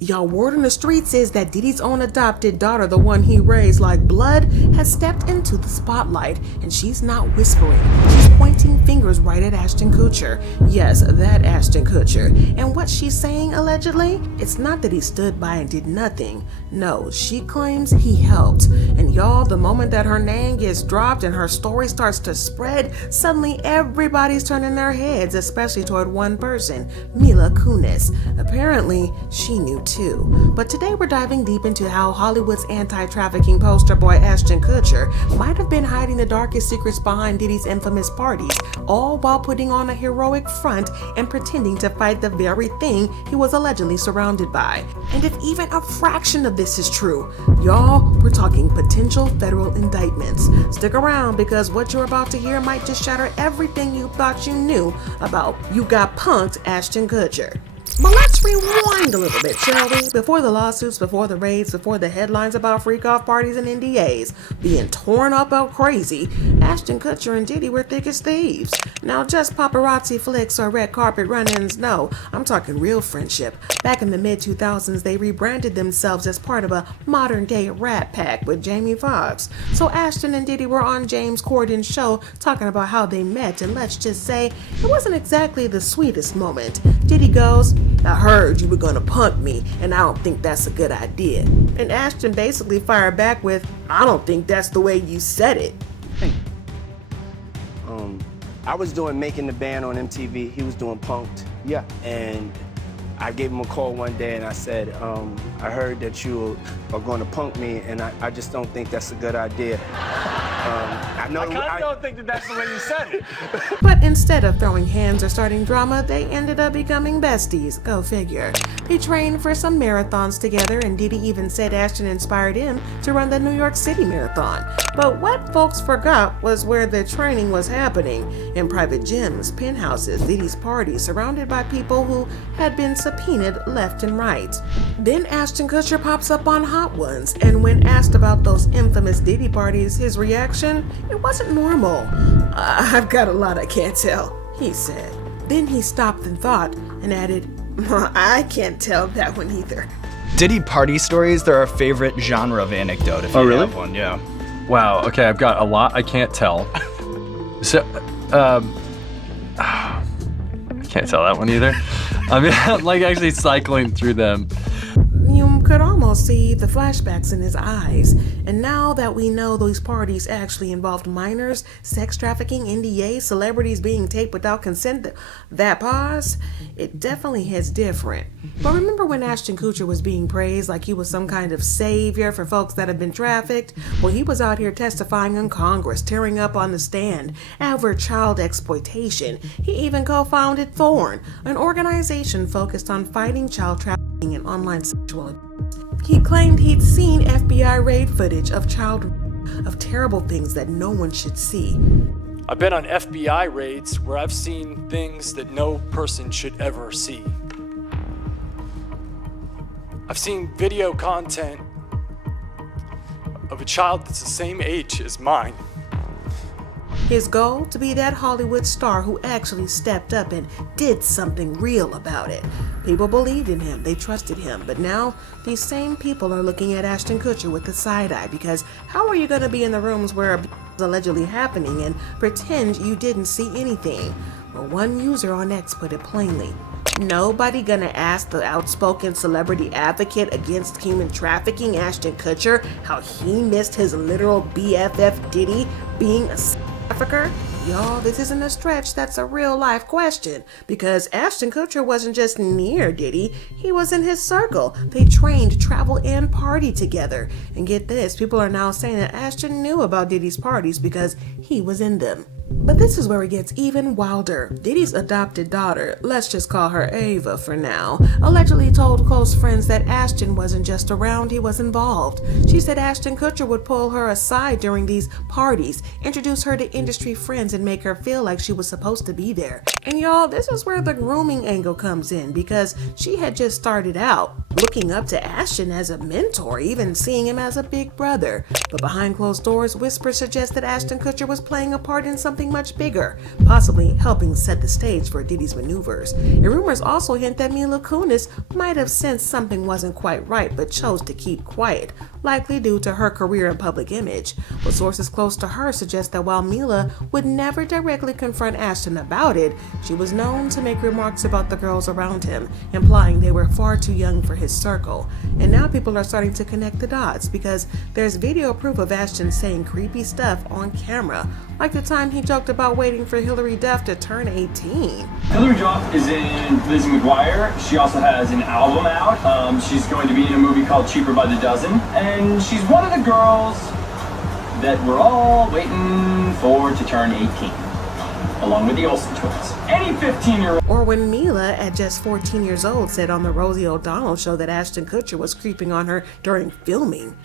Y'all, word on the streets is that Diddy's own adopted daughter, the one he raised like blood, has stepped into the spotlight, and she's not whispering. She's pointing fingers right at Ashton Kutcher. Yes, that Ashton Kutcher. And what she's saying, allegedly, it's not that he stood by and did nothing. No, she claims he helped. And y'all, the moment that her name gets dropped and her story starts to spread, suddenly everybody's turning their heads, especially toward one person, Mila Kunis. Apparently, she knew too. But today we're diving deep into how Hollywood's anti-trafficking poster boy Ashton Kutcher might have been hiding the darkest secrets behind Diddy's infamous parties, all while putting on a heroic front and pretending to fight the very thing he was allegedly surrounded by. And if even a fraction of this is true, y'all, we're talking potential federal indictments. Stick around, because what you're about to hear might just shatter everything you thought you knew about "you got punked" Ashton Kutcher. But let's rewind a little bit, shall we? Before the lawsuits, before the raids, before the headlines about freak-off parties and NDAs being torn up out crazy, Ashton Kutcher and Diddy were thick as thieves. Now, just paparazzi flicks or red carpet run-ins, no, I'm talking real friendship. Back in the mid-2000s, they rebranded themselves as part of a modern-day Rat Pack with Jamie Foxx. So Ashton and Diddy were on James Corden's show talking about how they met, and let's just say it wasn't exactly the sweetest moment. Diddy goes, "I heard you were gonna punk me, and I don't think that's a good idea." And Ashton basically fired back with, "I don't think that's the way you said it." I was doing Making the Band on MTV. He was doing Punked. Yeah. And I gave him a call one day and I said, I heard that you are going to punk me, and I just don't think that's a good idea. I kind of don't think that that's the way you said it. But instead of throwing hands or starting drama, they ended up becoming besties. Go figure. They trained for some marathons together, and Diddy even said Ashton inspired him to run the New York City Marathon. But what folks forgot was where the training was happening: in private gyms, penthouses, Diddy's parties, surrounded by people who had been subpoenaed left and right. Then Ashton Kutcher pops up on Hot Ones, and when asked about those infamous Diddy parties, his reaction, it wasn't normal. "I've got a lot I can't tell," he said. Then he stopped and thought and added, "I can't tell that one either." Diddy party stories, they're our favorite genre of anecdote, if you really? have one, yeah. Wow, okay, I've got a lot I can't tell. So, I can't tell that one either. I mean, I'm like actually cycling through them. You could almost see the flashbacks in his eyes. And now that we know those parties actually involved minors, sex trafficking, NDA, celebrities being taped without consent, that pause, it definitely hits different. But remember when Ashton Kutcher was being praised like he was some kind of savior for folks that have been trafficked? Well, he was out here testifying in Congress, tearing up on the stand, over child exploitation. He even co-founded Thorn, an organization focused on fighting child trafficking and online sexual abuse. He claimed he'd seen FBI raid footage of terrible things that no one should see. I've been on FBI raids where I've seen things that no person should ever see. I've seen video content of a child that's the same age as mine. His goal, to be that Hollywood star who actually stepped up and did something real about it. People believed in him, they trusted him, but now these same people are looking at Ashton Kutcher with the side eye, because how are you going to be in the rooms where abuse is allegedly happening and pretend you didn't see anything? Well, one user on X put it plainly: nobody gonna ask the outspoken celebrity advocate against human trafficking, Ashton Kutcher, how he missed his literal BFF Diddy being a trafficker? Y'all, this isn't a stretch, that's a real life question, because Ashton Kutcher wasn't just near Diddy, he was in his circle. They trained, travel, and party together. And get this, people are now saying that Ashton knew about Diddy's parties because he was in them. But this is where it gets even wilder. Diddy's adopted daughter, let's just call her Ava for now, allegedly told close friends that Ashton wasn't just around, he was involved. She said Ashton Kutcher would pull her aside during these parties, introduce her to industry friends, and make her feel like she was supposed to be there. And y'all, this is where the grooming angle comes in, because she had just started out looking up to Ashton as a mentor, even seeing him as a big brother. But behind closed doors, whispers suggest that Ashton Kutcher was playing a part in something something much bigger, possibly helping set the stage for Diddy's maneuvers. And rumors also hint that Mila Kunis might have sensed something wasn't quite right but chose to keep quiet, likely due to her career and public image. But sources close to her suggest that while Mila would never directly confront Ashton about it, she was known to make remarks about the girls around him, implying they were far too young for his circle. And now people are starting to connect the dots because there's video proof of Ashton saying creepy stuff on camera, like the time he joked about waiting for Hilary Duff to turn 18. Hilary Duff is in Lizzie McGuire. She also has an album out. She's going to be in a movie called Cheaper by the Dozen. And she's one of the girls that we're all waiting for to turn 18, along with the Olsen twins. Any 15-year-old. Or when Mila, at just 14 years old, said on the Rosie O'Donnell show that Ashton Kutcher was creeping on her during filming.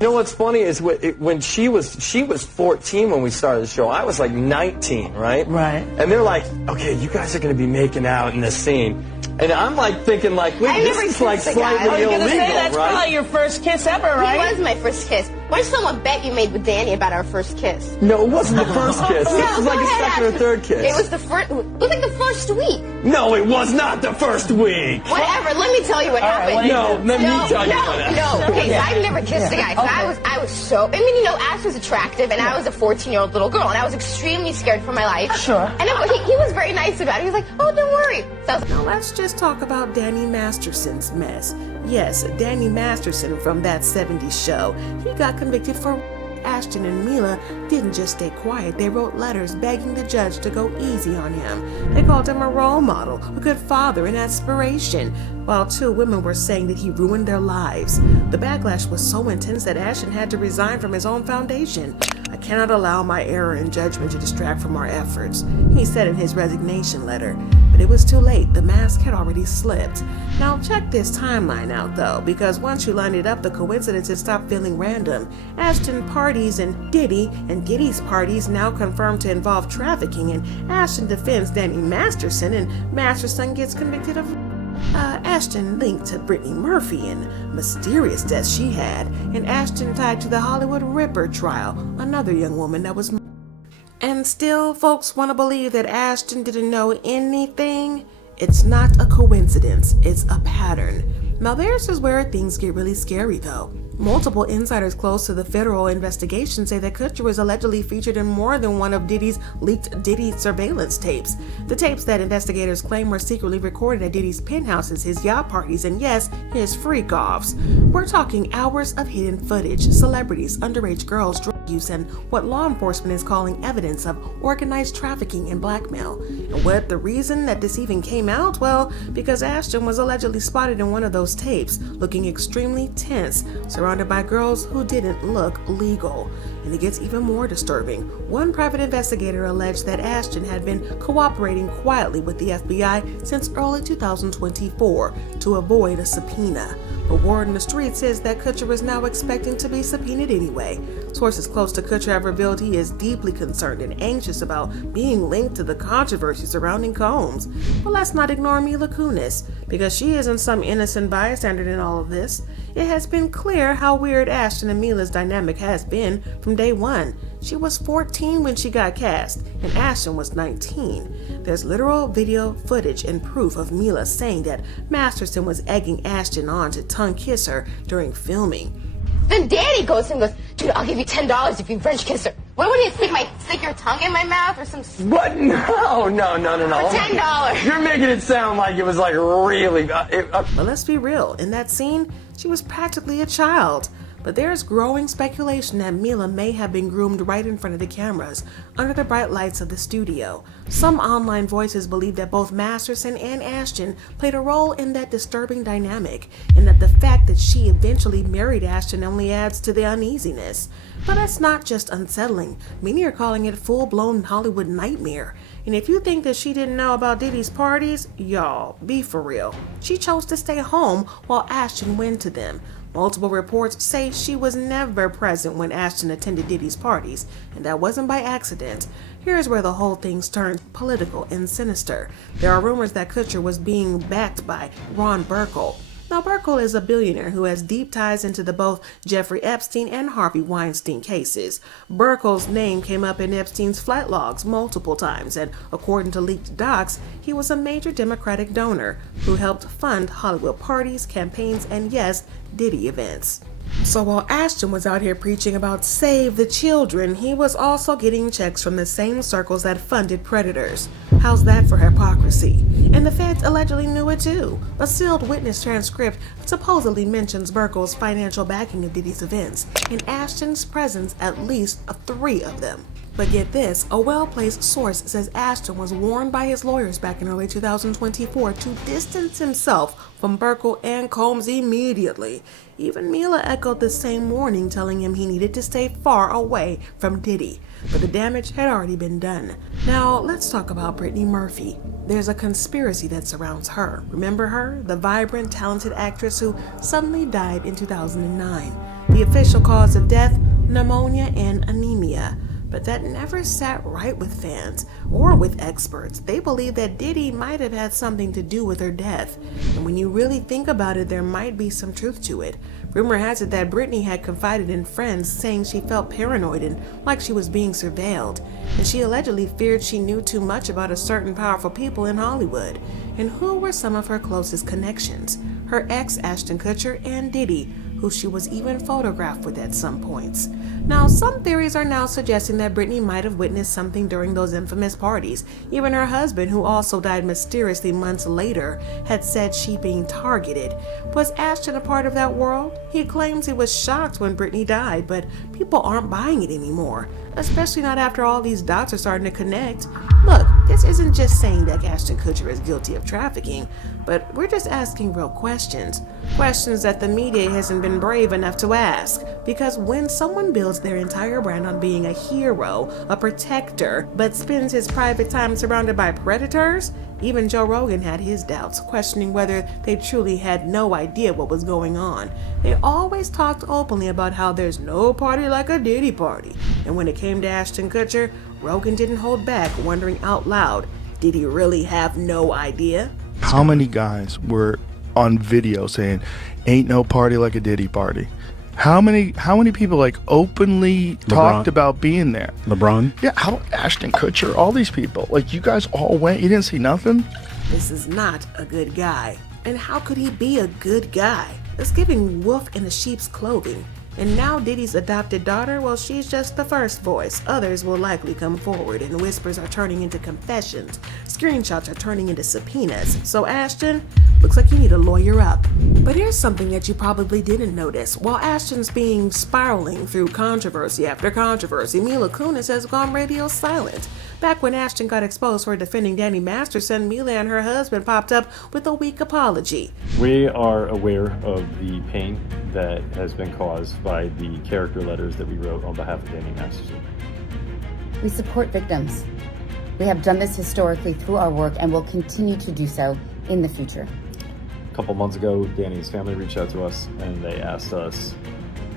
You know what's funny is when she was 14 when we started the show. I was like 19, right? Right. And they're like, okay, you guys are going to be making out in this scene. And I'm like thinking like, wait, this is like slightly illegal, that's right? probably your first kiss ever, right? It was my first kiss. Where's someone bet you made with Danny about our first kiss? No, it wasn't the first kiss. No, This was like go a ahead, second or Ashton. third kiss. It was like the first week. No, it was not the first week. Whatever. Let me tell you what happened. No, let me tell you what happened. No. Okay, so I've never kissed a guy. So I was so. I mean, you know, Ash was attractive, and I was a 14-year-old little girl, and I was extremely scared for my life. Sure. And he was very nice about it. He was like, "Oh, don't worry." So I was like, Now let's just talk about Danny Masterson's mess. Yes, Danny Masterson from That 70s Show. He got convicted for Ashton and Mila didn't just stay quiet. They wrote letters begging the judge to go easy on him. They called him a role model, a good father, and aspiration, while two women were saying that he ruined their lives. The backlash was so intense that Ashton had to resign from his own foundation. "I cannot allow my error in judgment to distract from our efforts," he said in his resignation letter. But it was too late. The mask had already slipped. Now check this timeline out though, because once you line it up, the coincidences stop feeling random. Ashton parties and Diddy's parties now confirmed to involve trafficking, and Ashton defends Danny Masterson, and Masterson gets convicted of Ashton linked to Brittany Murphy and mysterious death she had, and Ashton tied to the Hollywood Ripper trial, another young woman that was. And still, folks want to believe that Ashton didn't know anything? It's not a coincidence, it's a pattern. Now there's is where things get really scary though. Multiple insiders close to the federal investigation say that Kutcher was allegedly featured in more than one of Diddy's leaked Diddy surveillance tapes. The tapes that investigators claim were secretly recorded at Diddy's penthouses, his yacht parties, and yes, his freak-offs. We're talking hours of hidden footage, celebrities, underage girls, drug use, and what law enforcement is calling evidence of organized trafficking and blackmail. And what the reason that this even came out? Well, because Ashton was allegedly spotted in one of those tapes, looking extremely tense, surrounded by girls who didn't look legal. And it gets even more disturbing. One private investigator alleged that Ashton had been cooperating quietly with the FBI since early 2024 to avoid a subpoena. But word on the street says that Kutcher is now expecting to be subpoenaed anyway. Sources close to Kutcher have revealed he is deeply concerned and anxious about being linked to the controversy surrounding Combs. But let's not ignore Mila Kunis, because she isn't some innocent bystander in all of this. It has been clear how weird Ashton and Mila's dynamic has been from day one. She was 14 when she got cast, and Ashton was 19. There's literal video footage and proof of Mila saying that Masterson was egging Ashton on to tongue kiss her during filming. Then Danny goes and goes, "Dude, I'll give you $10 if you French kiss her." What would you stick your tongue in my mouth or some? What? No. For $10. You're making it sound like it was like really. But let's be real, in that scene, she was practically a child. But there's growing speculation that Mila may have been groomed right in front of the cameras, under the bright lights of the studio. Some online voices believe that both Masterson and Ashton played a role in that disturbing dynamic, and that the fact that she eventually married Ashton only adds to the uneasiness. But that's not just unsettling. Many are calling it full-blown Hollywood nightmare. And if you think that she didn't know about Diddy's parties, y'all, be for real. She chose to stay home while Ashton went to them. Multiple reports say she was never present when Ashton attended Diddy's parties, and that wasn't by accident. Here's where the whole thing's turned political and sinister. There are rumors that Kutcher was being backed by Ron Burkle. Now, Burkle is a billionaire who has deep ties into both Jeffrey Epstein and Harvey Weinstein cases. Burkle's name came up in Epstein's flight logs multiple times, and according to leaked docs, he was a major Democratic donor who helped fund Hollywood parties, campaigns, and yes, Diddy events. So while Ashton was out here preaching about save the children, he was also getting checks from the same circles that funded predators. How's that for hypocrisy? And the feds allegedly knew it too. A sealed witness transcript supposedly mentions Burkle's financial backing of Diddy's events, and Ashton's presence at least 3 of them. But get this, a well-placed source says Ashton was warned by his lawyers back in early 2024 to distance himself from Burkle and Combs immediately. Even Mila echoed the same warning, telling him he needed to stay far away from Diddy. But the damage had already been done. Now, let's talk about Brittany Murphy. There's a conspiracy that surrounds her. Remember her? The vibrant, talented actress who suddenly died in 2009. The official cause of death? Pneumonia and anemia. But that never sat right with fans or with experts. They believe that Diddy might have had something to do with her death. And when you really think about it, there might be some truth to it. Rumor has it that Brittany had confided in friends, saying she felt paranoid and like she was being surveilled. And she allegedly feared she knew too much about a certain powerful people in Hollywood. And who were some of her closest connections? Her ex, Ashton Kutcher, and Diddy, who she was even photographed with at some points. Now, some theories are now suggesting that Brittany might have witnessed something during those infamous parties. Even her husband, who also died mysteriously months later, had said she being targeted. Was Ashton a part of that world? He claims he was shocked when Brittany died, but people aren't buying it anymore, especially not after all these dots are starting to connect. Look, this isn't just saying that Ashton Kutcher is guilty of trafficking, but we're just asking real questions. Questions that the media hasn't been brave enough to ask. Because when someone builds their entire brand on being a hero, a protector, but spends his private time surrounded by predators, even Joe Rogan had his doubts, questioning whether they truly had no idea what was going on. They always talked openly about how there's no party like a Diddy party. And when it came to Ashton Kutcher, Rogan didn't hold back, wondering out loud, did he really have no idea? How many guys were on video saying, ain't no party like a Diddy party? How many people like openly talked about being there? LeBron? Yeah, how Ashton Kutcher, all these people. Like, you guys all went, you didn't see nothing? This is not a good guy. And how could he be a good guy? It's giving wolf in a sheep's clothing. And now Diddy's adopted daughter, well, she's just the first voice. Others will likely come forward, and whispers are turning into confessions. Screenshots are turning into subpoenas. So Ashton, looks like you need to lawyer up. But here's something that you probably didn't notice. While Ashton's being spiraling through controversy after controversy, Mila Kunis has gone radio silent. Back when Ashton got exposed for defending Danny Masterson, Mila and her husband popped up with a weak apology. We are aware of the pain that has been caused by the character letters that we wrote on behalf of Danny Masterson. We support victims. We have done this historically through our work and will continue to do so in the future. A couple months ago, Danny's family reached out to us and they asked us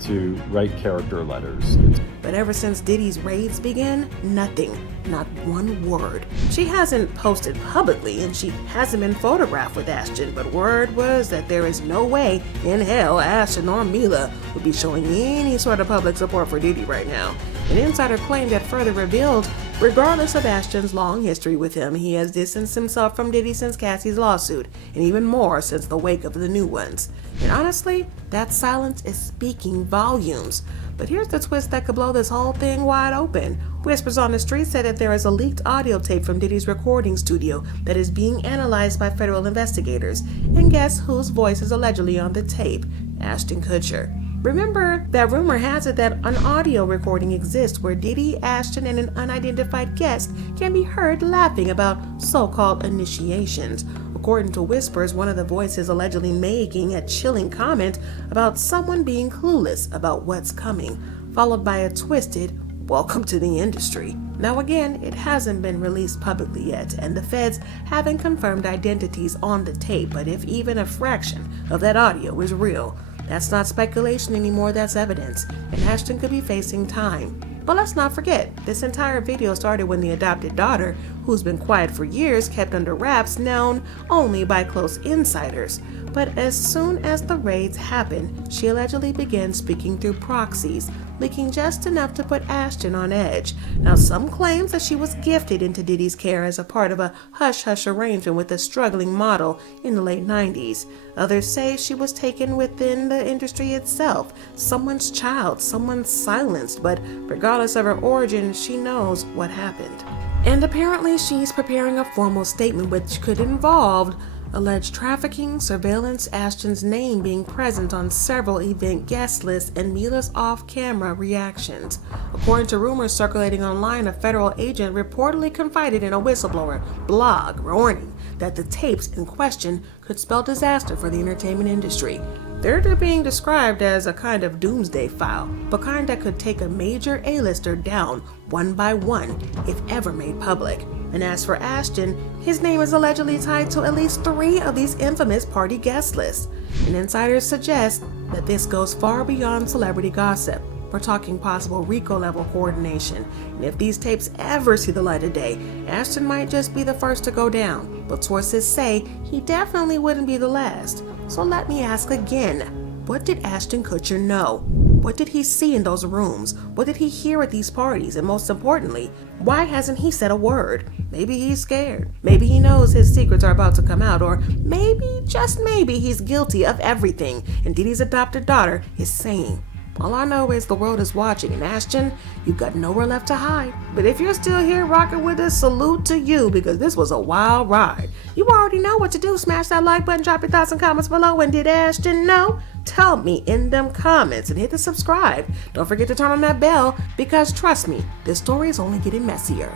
to write character letters. But ever since Diddy's raids began, nothing, not one word. She hasn't posted publicly and she hasn't been photographed with Ashton, but word was that there is no way in hell Ashton or Mila would be showing any sort of public support for Diddy right now. An insider claimed that further revealed, regardless of Ashton's long history with him, he has distanced himself from Diddy since Cassie's lawsuit, and even more since the wake of the new ones. And honestly, that silence is speaking volumes. But here's the twist that could blow this whole thing wide open. Whispers on the street say that there is a leaked audio tape from Diddy's recording studio that is being analyzed by federal investigators. And guess whose voice is allegedly on the tape? Ashton Kutcher. Remember that rumor has it that an audio recording exists where Diddy, Ashton, and an unidentified guest can be heard laughing about so-called initiations. According to whispers, one of the voices allegedly making a chilling comment about someone being clueless about what's coming, followed by a twisted "welcome to the industry." Now again, it hasn't been released publicly yet, and the feds haven't confirmed identities on the tape, but if even a fraction of that audio is real, that's not speculation anymore, that's evidence, and Ashton could be facing time. But let's not forget, this entire video started when the adopted daughter who's been quiet for years, kept under wraps, known only by close insiders. But as soon as the raids happened, she allegedly began speaking through proxies, leaking just enough to put Ashton on edge. Now, some claims that she was gifted into Diddy's care as a part of a hush-hush arrangement with a struggling model in the late 90s. Others say she was taken within the industry itself, someone's child, someone's silenced, but regardless of her origin, she knows what happened. And apparently she's preparing a formal statement which could involve alleged trafficking, surveillance, Ashton's name being present on several event guest lists, and Mila's off-camera reactions. According to rumors circulating online, a federal agent reportedly confided in a whistleblower blog warning that the tapes in question could spell disaster for the entertainment industry. They're being described as a kind of doomsday file, the kind that could take a major A-lister down one by one if ever made public. And as for Ashton, his name is allegedly tied to at least 3 of these infamous party guest lists. And insiders suggest that this goes far beyond celebrity gossip. We're talking possible RICO-level coordination. And if these tapes ever see the light of day, Ashton might just be the first to go down. But sources say he definitely wouldn't be the last. So let me ask again, what did Ashton Kutcher know? What did he see in those rooms? What did he hear at these parties? And most importantly, why hasn't he said a word? Maybe he's scared. Maybe he knows his secrets are about to come out. Or maybe, just maybe, he's guilty of everything and Diddy's adopted daughter is sane. All I know is the world is watching, and Ashton, you've got nowhere left to hide. But if you're still here rocking with us, salute to you, because this was a wild ride. You already know what to do. Smash that like button, drop your thoughts and comments below. And did Ashton know? Tell me in them comments, and hit the subscribe. Don't forget to turn on that bell, because trust me, this story is only getting messier.